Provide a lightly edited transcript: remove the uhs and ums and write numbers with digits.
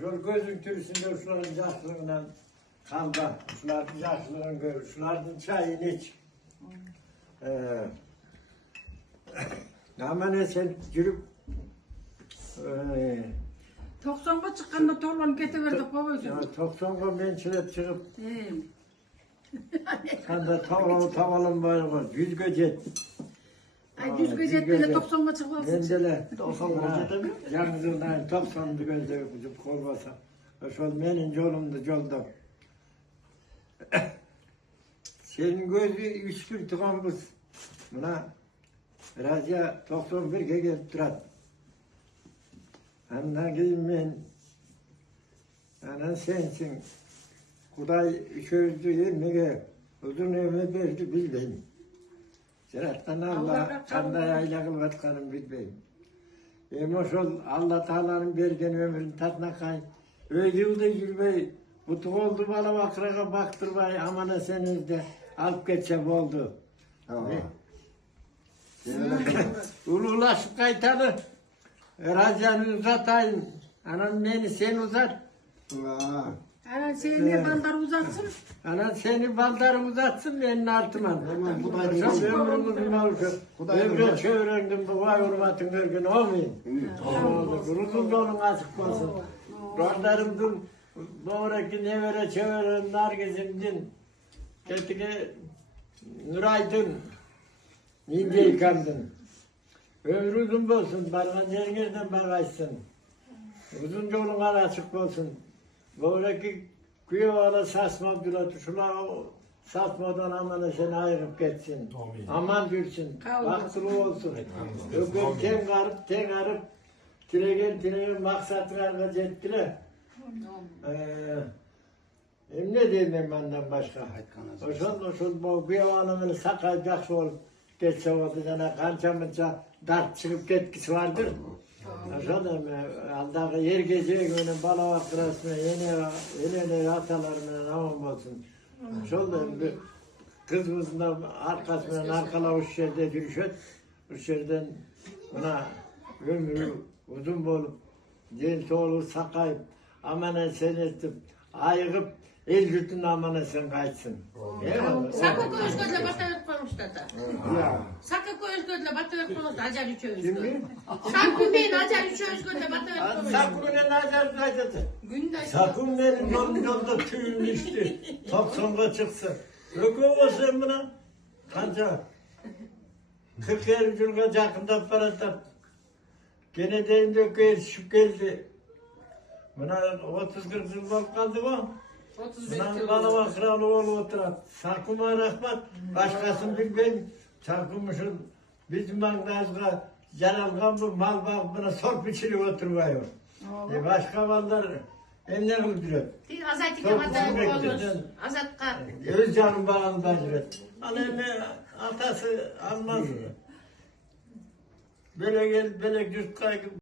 Şol gözün türüsünde şuların yaşlığından kalma, şuların yaşlığını gör, şuların çayını iç. Ama ne sen yürüp 90'ga çıkkanda torlan ketiverdik babacığım. 90'ga ben çilep çıkıp kanda tavalım var, yüz göcet. Ay düz gözetleri 90'ga çıkmasın. Mendele 90'ga gözetemi. Yalnızından 90'dı gözde bizim kolbasa. Şol benim yolumdu yolda. Senin gözü 3 tıkan kız. Buna Raziya 91'e gelip durat. Andan kıyım ben, anan sensin. Kuday çözdü yemeğe, uzun ömür verdi bilmeyim. Serattan Allah, kanday ayla kılvatkanım bilmeyim. Emoşol Allah Teala'nın bergen ömrün tatına kayın. Öyle yılda yürümeyi, butuk oldu bana bakrağa baktırmayı, amana seniz de alıp geçsem oldu. Ululaşıp kaytanı, Raziyan'ı uzatayım. Anam beni sen uzat. Anan seni bandar uzatsın. Anan seni baldarı uzatsın benim altıma. Tamam, bu da Çok ömrümüzün olacak. Ömrü çevirendim bu vay hürmetin örgün olmayın. Uzun yolun açık olsun. Baldarımdın doğraki nevere çeviren nargizimdin. Ketike Nuraydın. Nince yıkandın. Ömrü uzun olsun. Bargan yergerden bakaysın. Uzun yolun açık olsun. Böyleki kuyuvala sasma durat, şuna sasmadan aman seni ayırıp geçsin. Aman düşsün, baktılı olsun. Öpün ten garıp, tiregel maksatlarına cettile. Ne diyeyim benden başka? Oşun bu kuyuvalanın sakay jakşı olup geçse oldu sana kança mınca dart çıkıp getkisi vardır. Aşağıda aldağı yer geceye günü bala vakırasına yeni atalarına navam olsun. Şolda bir kızımızın arkasından arkala uç yerde yürüşet. Uç yerden buna ömrü uzun bolup, genç olur sakayıp, amana sen etip, ayıkıp, el yurtun amana sen kaçsın. Sakı gözle batırıp konuştu da. Sakı gözle batırıp konuştu. Acayip çözdü. Şimdi? Sakı ben acayip gözle batırıp konuştu. Sakı'nın acayip kaçtı. Günde. Sakın benim yolda tüyüm düştü. Taksonga çıksın. Öküyor sen buna. Kanca. 40 yılga yakında para tap. Gene deyince öküyor şık geldi. Buna 30-40 yıl olup kaldı bu. 35 Buna yıl. balava kralı oğlu oturar. Sakıma rahmet. Başkasını bilmeyim. Sakımışın bizim bankazga yanılgan bu mal bak buna sok biçili oturmuyor. Başka mallar ne kıldırıyor? Azat batırıp konuştu. Azat kar. Öz canım bağlı bacıret. Aleme atası almaz. Böyle gel, böyle güç kaygı.